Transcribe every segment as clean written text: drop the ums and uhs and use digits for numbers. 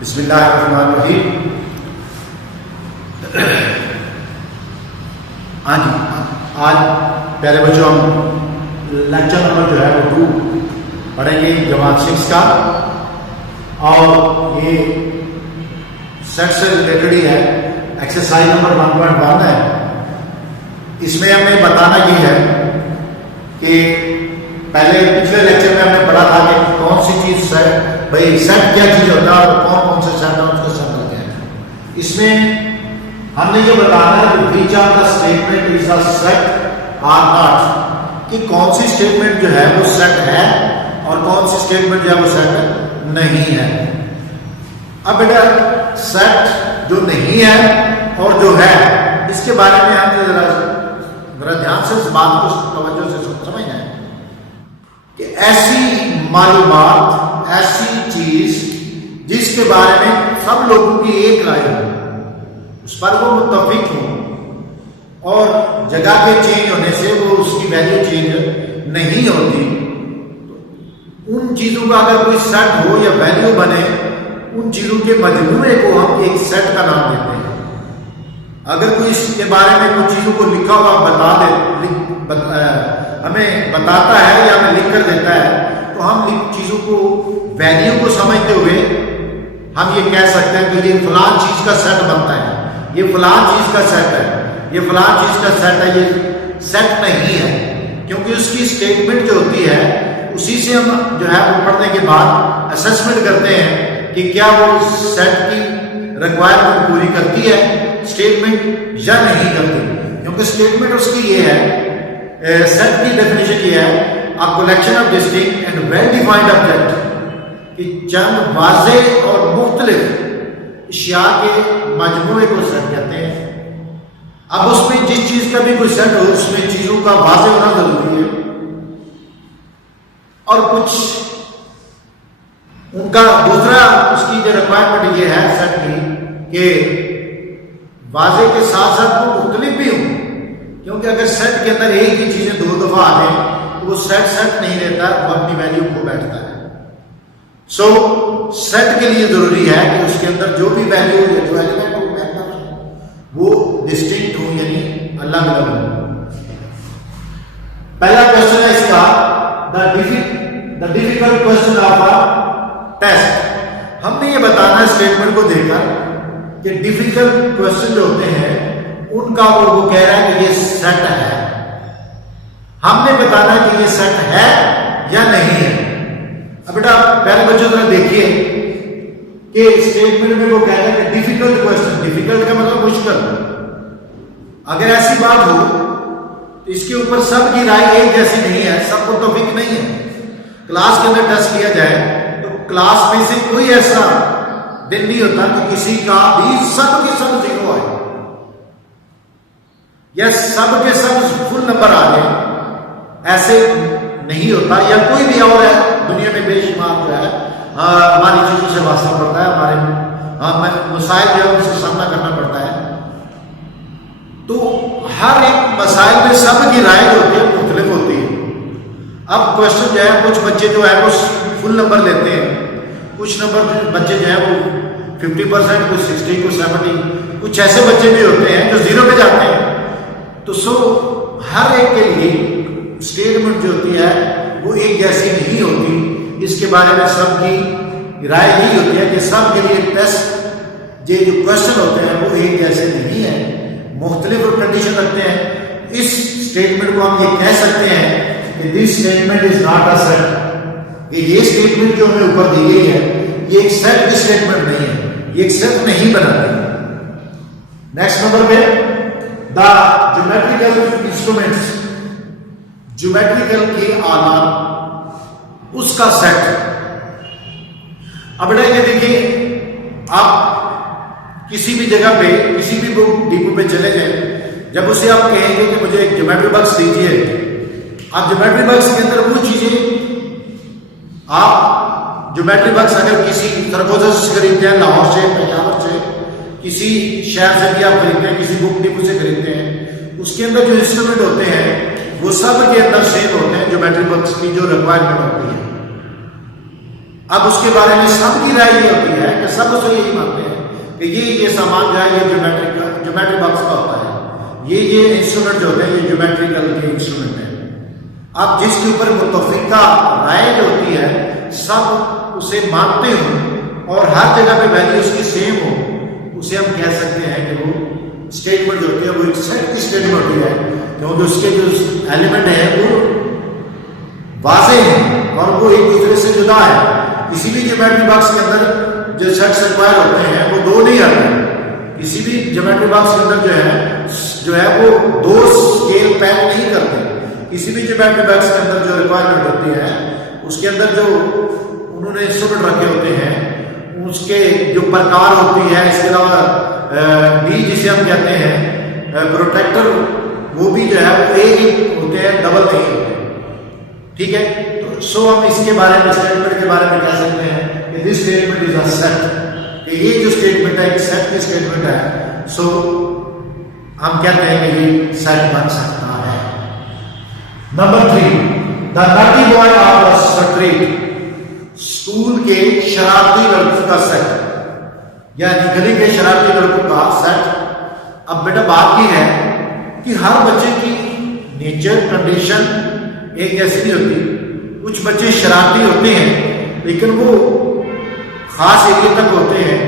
बिस्मिल्लाहिर्रहमानिर्रहीम। हाँ जी, आज प्यारे बच्चों हम लेक्चर नंबर जो है वो 2 पढ़ेंगे जमात 6 का, और ये सेट से रिलेटेड ही है। एक्सरसाइज नंबर 1.1 है। इसमें हमें बताना ये है कि पहले पिछले लेक्चर में हमने पढ़ा था कि कौन सी चीज सेट, भाई सेट क्या चीज होता है और कौन कौन से सेट है उसको समझते हैं। इसमें हमने ये बताना है कि which of the statement is a set or not, कि कौन सी स्टेटमेंट जो है वो सेट है और कौन सी स्टेटमेंट जो है वो सेट नहीं है। अब बेटा सेट जो नहीं है और जो है, इसके बारे में हमने जरा ध्यान से इस बात को तवज्जो से समझना है कि ऐसी मालूमात, ऐसी चीज जिसके बारे में सब लोगों की एक राय हो, उस पर वो मुत्तफिक हो और जगह के चेंज होने से वो उसकी वैल्यू चेंज नहीं होती, उन चीजों का अगर कोई सेट हो या वैल्यू बने, उन चीजों के मजमूए को हम एक सेट का नाम देते हैं। अगर कोई इसके बारे में कुछ चीजों को लिखा हुआ हमें बताता है या हमें लिख कर देता है, तो हम इन चीजों को, वैल्यू को समझते हुए हम ये कह सकते हैं कि ये फलान चीज का सेट बनता है, ये फलान चीज का सेट है, ये फलान चीज का सेट है। ये सेट नहीं है क्योंकि उसकी स्टेटमेंट जो होती है उसी से हम जो है वो पढ़ने के बाद असेसमेंट करते हैं कि क्या वो सेट की रिक्वायरमेंट पूरी करती है स्टेटमेंट या नहीं करती। क्योंकि स्टेटमेंट उसकी ये है, सेट की डेफिनेशन ये है, a collection of distinct and well defined object, कि चंद वाज़ेह और मुख्तलिफ अशिया के मजमूए को सेट कहते हैं। अब उसमें जिस चीज का भी कोई सेट हो, उसमें चीजों का वाज़ेह होना जरूरी है, और कुछ उनका दूसरा उसकी जो रिक्वायरमेंट ये है सेट की कि वाज़ेह के साथ साथ वो मुख्तलिफ भी हों, क्योंकि अगर सेट के अंदर एक ही चीजें 2 दफा आ जाए तो वो सेट नहीं रहता, वो अपनी वैल्यू खो बैठता है। सो सेट के लिए जरूरी है कि उसके अंदर जो भी वैल्यू है, जो एलिमेंट हो, वो डिस्टिंक्ट हो, यानी अलग अलग हो। पहला क्वेश्चन है इसका, the difficult question of a test. हमने ये बताना है स्टेटमेंट को देखकर कि डिफिकल्ट क्वेश्चन जो होते हैं उनका वो कह रहा है कि ये सेट है। हमने बताना है कि ये सेट है या नहीं है। अब बेटा पहले बच्चों जरा देखिए कि स्टेटमेंट में वो कह रहा है कि डिफिकल्ट क्वेश्चन, डिफिकल्ट का मतलब मुश्किल। अगर ऐसी बात हो तो इसके ऊपर सबकी राय एक जैसी नहीं है, सबको टॉपिक नहीं है। क्लास के अंदर टेस्ट किया जाए तो क्लास में से कोई ऐसा दिन नहीं होता कि किसी का भी सब के सब 0 आए या सब के सब फुल नंबर आ जाए, ऐसे नहीं होता। या कोई भी और है दुनिया में बेशुमार जो है हमारी चीजों से वास्ता पड़ता है, हमारे मसाइल जो है उनसे सामना करना पड़ता है। तो हर एक मसाइल में सबकी राय जो होती है मुख्तलिफ होती है। अब क्वेश्चन जो है, कुछ बच्चे जो है वो फुल नंबर लेते हैं, कुछ नंबर बच्चे जो है वो 50%, कुछ 60, कुछ 70, कुछ ऐसे बच्चे भी होते हैं जो 0 पे जाते हैं। तो हर एक के लिए स्टेटमेंट जो होती है वो एक जैसी नहीं होती। इसके बारे में सबकी राय यही होती है कि सब के लिए टेस्ट, ये जो क्वेश्चन होते हैं वो एक जैसे नहीं है, मुख्तलिफ कंडीशन रखते हैं। इस स्टेटमेंट को हम ये कह सकते हैं कि this statement is not a set. ये स्टेटमेंट जो हमें ऊपर दी गई है ये एक सेट की स्टेटमेंट नहीं है, ये एक सेट नहीं बनाती। नेक्स्ट नंबर पे द ज्योमेट्रिकल इंस्ट्रूमेंट्स, ज्योमेट्रिकल के आलात, उसका सेट। अब बेटा ये देखिए, आप किसी भी जगह पे, किसी भी डिपो पे चले जाए, जब उसे आप कहेंगे कि मुझे एक ज्योमेट्री बॉक्स दीजिए, आप ज्योमेट्री बॉक्स के अंदर वो चीजें, आप ज्योमेट्री बॉक्स अगर किसी सरगोजा से खरीदते हैं, लाहौर से, पंजाब से, किसी शहर से भी आप खरीदते हैं, किसी बुक डिपो से खरीदते हैं, उसके अंदर जो इंस्ट्रूमेंट होते हैं वो सब के अंदर सेम होते हैं ज्योमेट्री बॉक्स की जो रिक्वायरमेंट होती है। अब उसके बारे में सबकी राय ये होती है कि सब उसे यही मानते हैं कि ये सामान जो है ये ज्योमेट्री बॉक्स का होता है, ये इंस्ट्रूमेंट जो होते हैं ये ज्योमेट्रिकल के इंस्ट्रूमेंट है। अब जिसके ऊपर मुत्तफिका राय जो होती है सब उसे मानते हो और हर जगह पे वैल्यू उसकी सेम हो, उसे हम कह सकते हैं कि वो स्टेटमेंट जो होती है वो एक सेट की स्टेटमेंट होती है, क्योंकि उसके जो एलिमेंट है वो वाजे हैं और वो एक दूसरे से जुदा है। किसी भी ज्योमेट्री बॉक्स के अंदर जो सेट्स रिक्वायर होते हैं वो दो नहीं आते। किसी भी ज्योमेट्री बॉक्स के अंदर जो है वो दो स्केल पैक नहीं करते। किसी भी ज्योमेट्री बॉक्स के अंदर जो रिक्वायरमेंट होती है उसके अंदर जो उन्होंने इंस्ट्रूमेंट रखे होते हैं उसके जो प्रकार होती है, इसके अलावा डी जिसे हम कहते हैं प्रोटेक्टर, वो भी जो है एक ही होते हैं, डबल नहीं होते। ठीक है, तो सो हम इसके बारे में स्टेटमेंट के बारे में कह सकते हैं कि this statement is a set, कि ये जो स्टेटमेंट है एक सेट की स्टेटमेंट है। सो हम कहते हैं कि ये सेट बन सकता है। Number 3, the naughty boy of the street, school के शरारती लड़कों का सेट, यानी गली के शरारती लड़कों का सेट। अब बेटा बात की है कि हर बच्चे की नेचर कंडीशन एक जैसी नहीं होती। कुछ बच्चे शरारती होते हैं लेकिन वो खास एरिया तक होते हैं।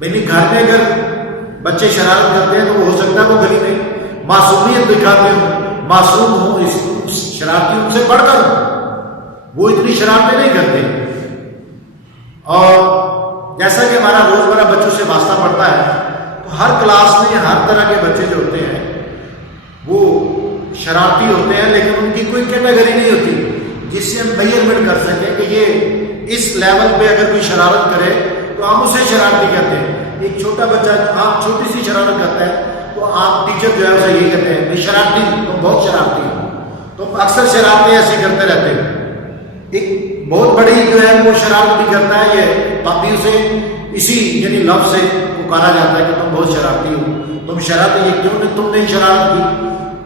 मैंने घर में अगर बच्चे शरारत करते हैं तो वो हो सकता है वो गली में मासूमियत दिखाते हो, मासूम हो, इस शरारती उनसे बढ़कर वो इतनी शरारतें नहीं करते। और जैसा कि हमारा रोजमर्रा बच्चों से वास्ता पड़ता है तो हर क्लास में हर तरह के बच्चे जो होते हैं वो शरारती होते हैं, लेकिन उनकी कोई कैटेगरी नहीं होती जिससे हम मेजरमेंट कर सकें कि ये इस लेवल पे अगर कोई शरारत करे तो हम उसे शरारती कहते हैं। एक छोटा बच्चा आप छोटी सी शरारत करता है तो आप टीचर जो है उसे यही कहते हैं कि शरारती, तुम बहुत शरारती हो। तो अक्सर शरारतें ऐसी करते रहते हैं। एक बहुत बड़ी जो है वो शरारत भी करता है ये, तब भी उसे इसी यानी लफ्ज से पुकारा जाता है कि तुम बहुत शरारती हो, तुम शरारती, ये क्यों तुम नहीं शरारत की।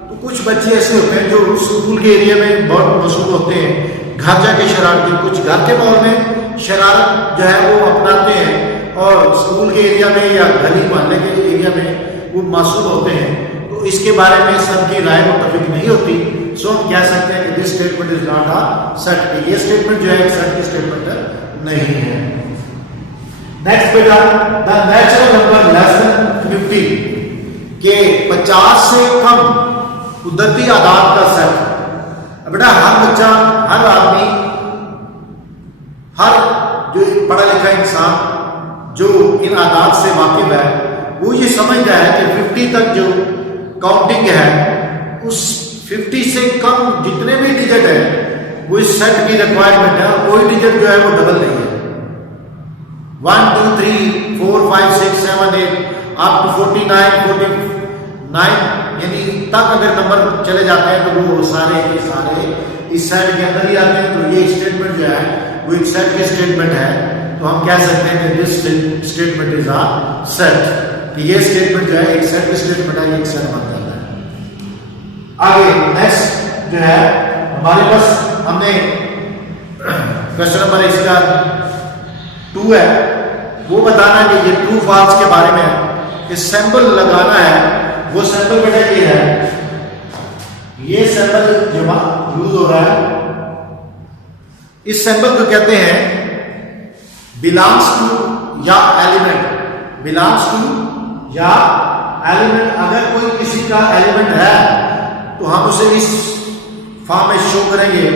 तो कुछ बच्चे ऐसे होते हैं जो स्कूल के एरिया में बहुत मशहूर होते हैं, घर जाके शरारती, कुछ घर के माहौल में शरारत जो है वो अपनाते हैं और स्कूल के एरिया में या गली मोहल्ले के एरिया में वो मासूम होते हैं। तो इसके बारे में सबकी राय मुताबिक नहीं होती। सो हम कह सकते हैं कि this statement is not a set, ये स्टेटमेंट जो है एक सेट की स्टेटमेंट नहीं है। नेक्स्ट बेटा, the natural number less than 50 के 50 से कम कुदरती आदात का सेट। बेटा हर बच्चा, हर आदमी, हर जो पढ़ा लिखा इंसान जो इन आदात से वाकिफ है वो ये समझता है कि 50 तक जो काउंटिंग है उस 50 से कम जितने भी डिजिट है वो इस सेट की रिक्वायरमेंट है। कोई डिजिट जो है वो डबल नहीं है। 1 2 3 4 5 6 7 8 अप टू 49 यानी तक अगर नंबर चले जाते हैं तो वो सारे के सारे इस सेट के अंदर ही आते हैं। तो ये स्टेटमेंट जो है वो एक सेट की स्टेटमेंट है। तो हम कह सकते हैं कि this statement is a set, कि ये स्टेटमेंट जो है एक सेट की स्टेटमेंट है, एक सेट बन जाता है। आगे नेक्स्ट जो है हमारे पास, हमने क्वेश्चन नंबर इसका 2 है, वो बताना कि ये ट्रू फॉल्स के बारे में कि सैंपल लगाना है। वो सैंपल बेटा ये है, ये सैंपल जो यूज हो रहा है, इस सैंपल को कहते हैं बिलोंग्स टू या एलिमेंट, बिलोंग्स टू या एलिमेंट। अगर कोई किसी का एलिमेंट है तो हम उसे इस फॉर्म में शो करेंगे।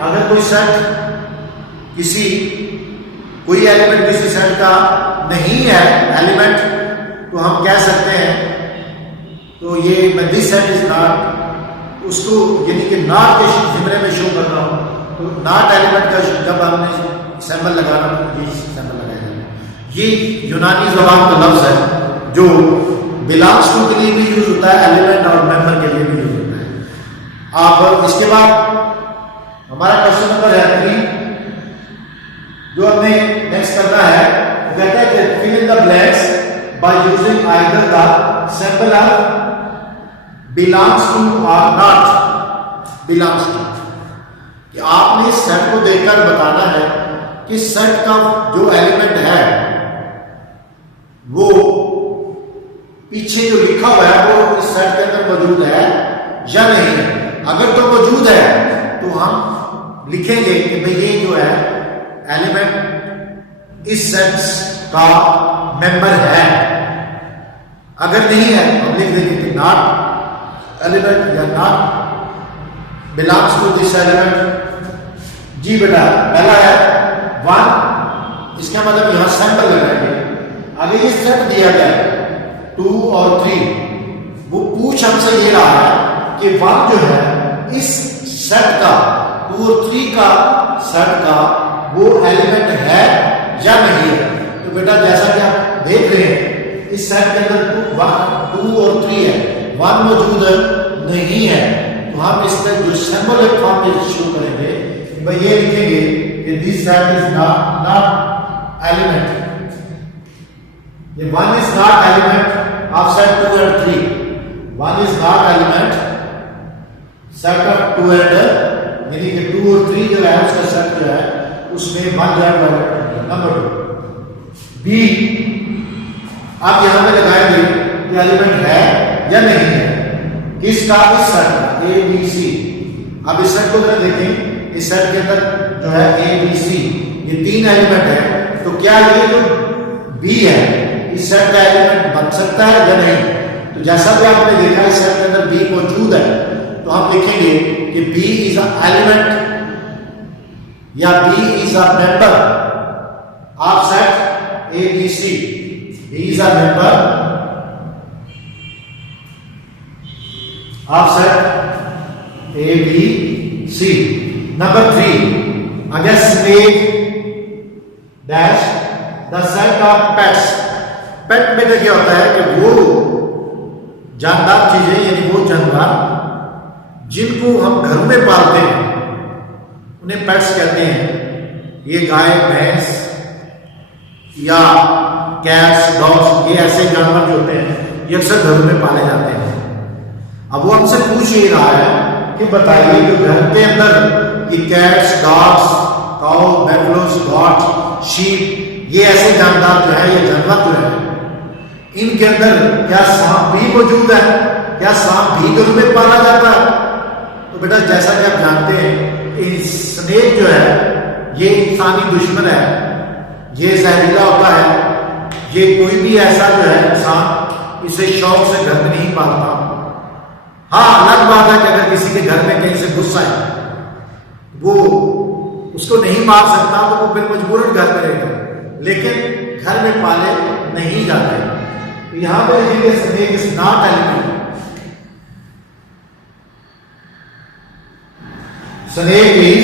अगर कोई सेट कोई एलिमेंट किसी सेट का नहीं है एलिमेंट, तो हम कह सकते हैं तो ये मैं दिस सेट इज नॉट, उसको यानी कि नॉट के जिम्मे में शो कर रहा हूं। तो नॉट एलिमेंट का जब हमने सैंपल लगाना तो ये सैंपल लगाया जाएगा। ये यूनानी ज़बान का लफ्ज है जो बिलोंग्स टू के लिए भी यूज होता है, एलिमेंट और मेंबर के लिए भी यूज होता है। आप इसके बाद हमारा क्वेश्चन नंबर है 3 जो हमें नेक्स्ट करना है, वो कहता है कि fill in the blanks by using either the symbol of belongs to और नॉट बिलोंग्स टू। कि आपने इस सेट को देखकर बताना है कि सेट का जो एलिमेंट है वो पीछे जो लिखा हुआ है वो इस सेट के अंदर मौजूद है या नहीं है। अगर तो मौजूद है तो हम लिखेंगे कि भाई ये जो है एलिमेंट इस सेट का मेंबर है। अगर नहीं है हम लिख देंगे कि नॉट एलिमेंट या not belongs to this element. जी बेटा पहला है 1, इसका मतलब यहां सैंपल लगाएंगे। आगे ये सेट दिया गया है 2 और 3, वो पूछ हमसे ये रहा है कि 1 जो है इस सेट का 2 और 3 का सेट का वो एलिमेंट है या नहीं है। तो बेटा जैसा कि आप देख रहे हैं इस सेट के अंदर 2 और 3 है, 1 मौजूद नहीं है। तो हम इसका जो सिंबॉलिक फॉर्म में शुरू करेंगे भाई ये लिखेंगे कि this set is not element, ये 1 is not element of set 2 and 3. 1 is not element set of 2 and यानी कि 2 और 3 जो है उसका सेट जो है उसमें 1 जो है नंबर 2। बी आप यहां पे लगाएंगे कि एलिमेंट है या नहीं है किसका, इस सेट का ए बी सी। अब इस सेट को अगर देखें इस सेट के अंदर जो है ए बी सी ये 3 एलिमेंट है। तो क्या ये जो बी है इस सेट का एलिमेंट बन सकता है या नहीं। तो जैसा भी आपने देखा इस सेट के अंदर बी मौजूद है तो हम लिखेंगे कि बी इज अ एलिमेंट या B is a member of set A B C. B is a member of set A B C. Number 3 अगर snake dash the set of pets. Pet में क्या होता है कि वो जानदार चीजें यानी वो जानवर जिनको हम घरों में पालते हैं उन्हें पेट्स कहते हैं। ये गाय भैंस या कैट्स डॉग्स ये ऐसे जानवर जो होते हैं ये अक्सर घरों में पाले जाते हैं। अब वो हमसे पूछ ही रहा है कि बताइए जो घर के अंदर ये cats dogs cow buffaloes goat sheep ये ऐसे जानदार जो है ये जानवर जो है इनके अंदर क्या सांप भी मौजूद है, क्या सांप भी घरों में पाला जाता है। तो बेटा जैसा कि आप जानते हैं स्नेक जो है ये इंसानी दुश्मन है, ये जहरीला होता है, ये कोई भी ऐसा जो है इंसान इसे शौक से घर में नहीं पालता। हाँ अलग बात है कि अगर किसी के घर में कहीं से गुस्सा है वो उसको नहीं मार सकता तो वो फिर मजबूरन घर में रहेगा, लेकिन घर में पाले नहीं जाते। तो यहां पर लिखेंगे snake is not element. Snake is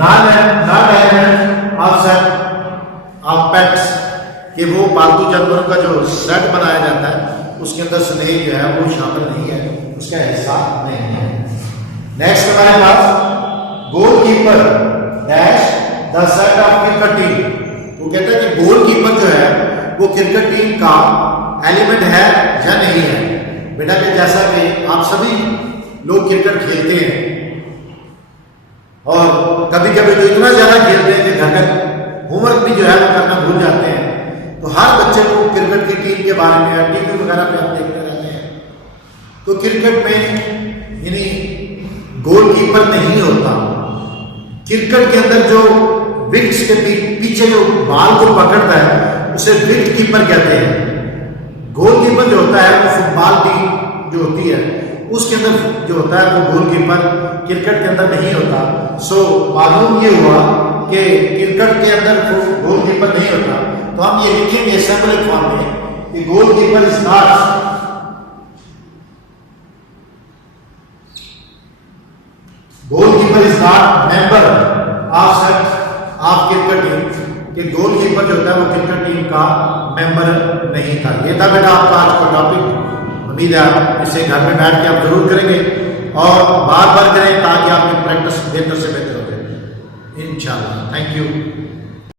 not element of set of pets कि वो पालतू जानवरों का जो सेट बनाया जाता है उसके अंदर स्नेक जो है वो शामिल नहीं है, उसका हिस्सा नहीं है। नेक्स्ट हमारे पास goalkeeper dash the set of cricket team. वो कहता है कि गोलकीपर जो है वो क्रिकेट टीम का एलिमेंट है या नहीं है। बेटा कि जैसा कि आप सभी लोग क्रिकेट खेलते हैं और कभी कभी तो इतना ज्यादा खेलते हैं कि घर में होमवर्क भी जो है वो करना भूल जाते हैं। तो हर बच्चे को क्रिकेट की टीम के बारे में टीवी वगैरह पे आप देखते रहते हैं। तो क्रिकेट में यानी गोलकीपर नहीं होता। क्रिकेट के अंदर जो विकेट्स के पीछे जो बॉल को पकड़ता है उसे विकेट कीपर कहते हैं। गोलकीपर जो होता है वो फुटबॉल टीम जो होती है उसके अंदर जो होता है वो गोलकीपर क्रिकेट के अंदर नहीं होता। सो मालूम ये हुआ कि क्रिकेट के अंदर गोलकीपर नहीं होता। तो हम ये लिखेंगे सिंबॉलिक फॉर्म में कि goalkeeper is not member of set of cricket team कि गोलकीपर जो होता है वो क्रिकेट टीम का मेंबर नहीं था। ये था बेटा आपका आज का टॉपिक। उम्मीद है आप इसे घर में बैठ के आप जरूर करेंगे और बार बार करें ताकि आपकी प्रैक्टिस बेहतर से बेहतर हो जाए इंशाल्लाह। Thank you.